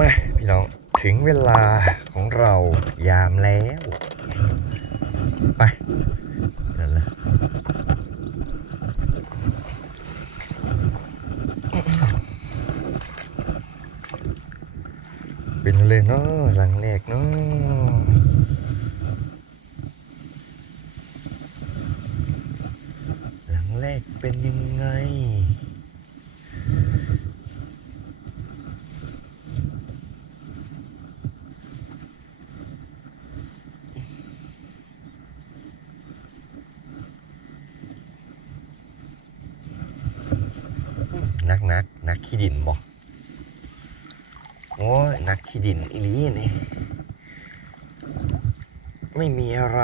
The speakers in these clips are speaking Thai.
มาพี่น้องถึงเวลาของเรายามแล้ว ไปนั่นละเป็นเลยเนาะหลังแรกเนาะหลังแรกเป็นยังไง นักนักนักขี้ดินบอกโอ้ยนักขี้ดินอีหลีนี่ไม่มีอะไร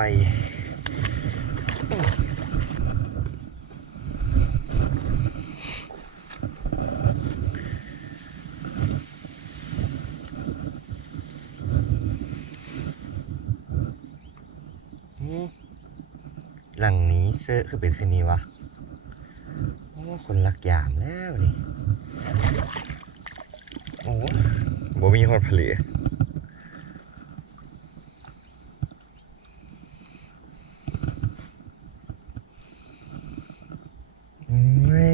หลังนี้เสื้อคือเป็นคืนนี้วะ คนรักยามแล้วนี่ โอ้บ่มีฮอดผลิไม่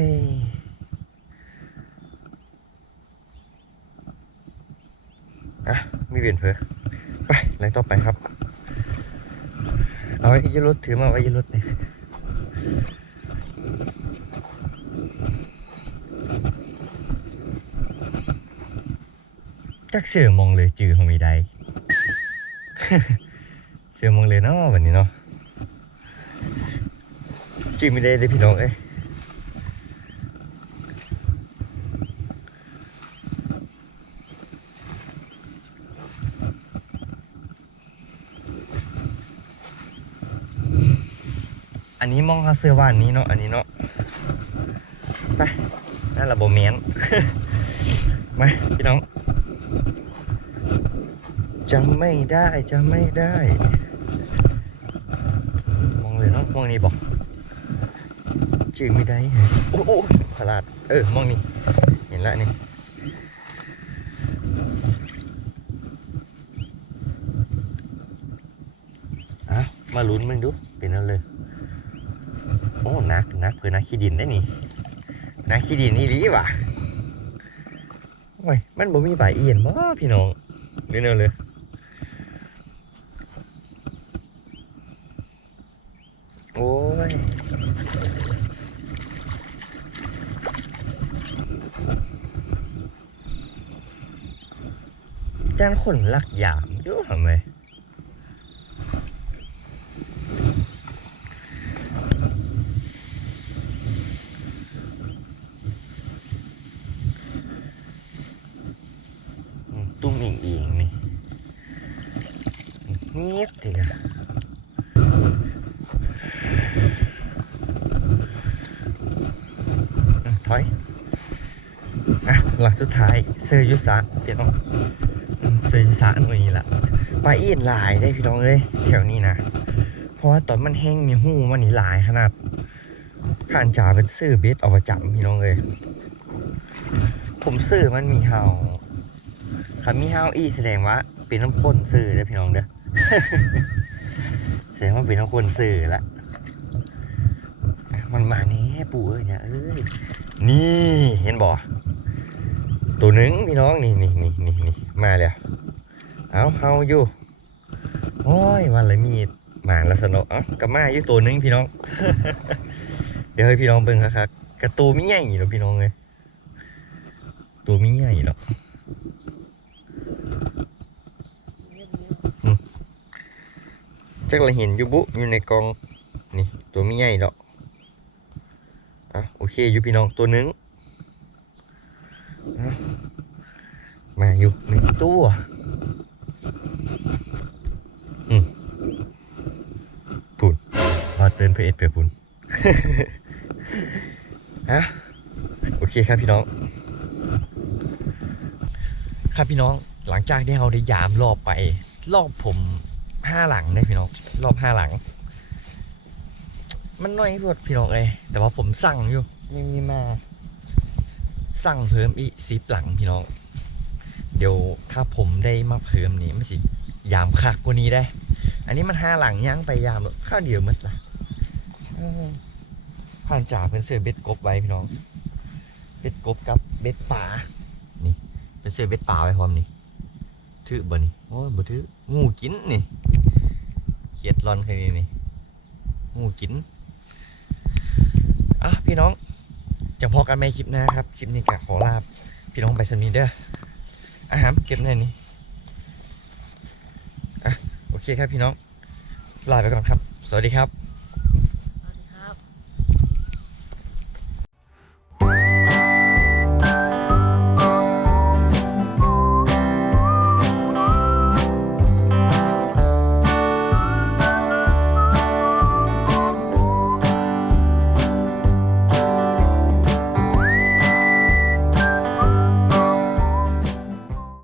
อะมีเวียนเพอไปไหนต่อไปครับ เอาไว้ยรถถือมาไว้ยรถนี่ จักเสือมองเลยจือของมีใดเสือมองเลยเนาะวันนี้เนาะจือมีได้เลยพี่น้องเอ้ยอันนี้มองหาเสื้อว่านนี้เนาะอันนี้เนาะไปนั่นระบบเมียนมาพี่น้อง จำไม่ได้จำไม่ได้ มองเลยเนาะมองนี่บอกจืดไม่ได้โอ้โอ้พลาด เออ มองนี่ เห็นละนี่อะมาลุ้นมึงดู เป็นแล้วเลย โอ้นักนักเพื่อนักขี้ดินได้นี่นักขี้ดินนี่ลีว่ะโอ้ยมันบ่มีใบเอียนบ่พี่น้องเดี๋ยวเลย โอ้ยจานคนลักยามอยู่ทำไมอืมตุ้มอิงอิงนี่เงียบดีอะอืมถอย อะ หลักสุดท้ายเซอร์ยุสะพี่น้องอืมเซอร์ยุสะหน่วยนี้ละปลาอีนหลายได้พี่น้องเอ้ยแถวนี้นะเพราะว่าตอนมันแห้งมีหูมันนี่หลายขนาดผ่านจ่าเป็นซื้อเบสเอาประจำพี่น้องเอ้ยผมซื้อมันมีเฮาคำมีเฮาอีแสดงว่าเป็นน้ำข้นซื้อเด้พี่น้องเด้อแสดงว่าเป็นน้ำข้นซื้อละอะมันมาแน่ปู่เอ้ยเนี่ยเอ้ยนี่เห็นบ่ ตัวหนึ่งพี่น้องนี่นี่นี่นี่นี่มาแล้วเอาเฮาอยู่โอ้ยวันเลยมีหมาลักษณะอ้ากับมาอยู่ตัวหนึ่งพี่น้อง เดี๋ยวให้พี่น้องเบิ่งครับกระตัวไม่ใหญ่หรอกพี่น้องเลยตัวไม่ใหญ่หรอกอืมจักเราเห็นยูบุอยู่ในกองนี่ตัวไม่ใหญ่หรอกอะโอเคอยู่พี่น้องตัวหนึงอะ มาอยู่หนึ่งตัวปุ่นรอเตือนเพจเผื่อปุ่นฮะโอเคครับพี่น้อง ครับพี่น้องหลังจากที่เราได้ยามรอบไป รอบผมห้าหลังได้พี่น้อง รอบห้าหลัง มันน้อยพดพี่น้องเลยแต่ว่าผมสั่งอยู่ยังมีมา สั่งเพิ่มอีกสิบหลังพี่น้อง เดี๋ยวถ้าผมได้มาเพิ่มนี่มันสิยามคักกว่านี้ได้ อันนี้มันห้าหลังย่างไปยามข้าวเดียวมัดละผ่านจ่าเป็นเสือเบ็ดกบไว้พี่น้อง เบ็ดกบกับเบ็ดป่านี่ เป็นเสือเบ็ดป่าไว้พร้อมนี่ถือบ่นี่โอ้ยบ่ถืองูกินนี่เขียดรอนแค่นี้นี่งูกินอะพี่น้อง จะพอกันไหมคลิปหน้าครับ คลิปนี้กะขอลาพี่น้องไปสมีเด้ออาหารเก็บในนี้อะโอเคครับพี่น้องลาไปก่อนครับ สวัสดีครับ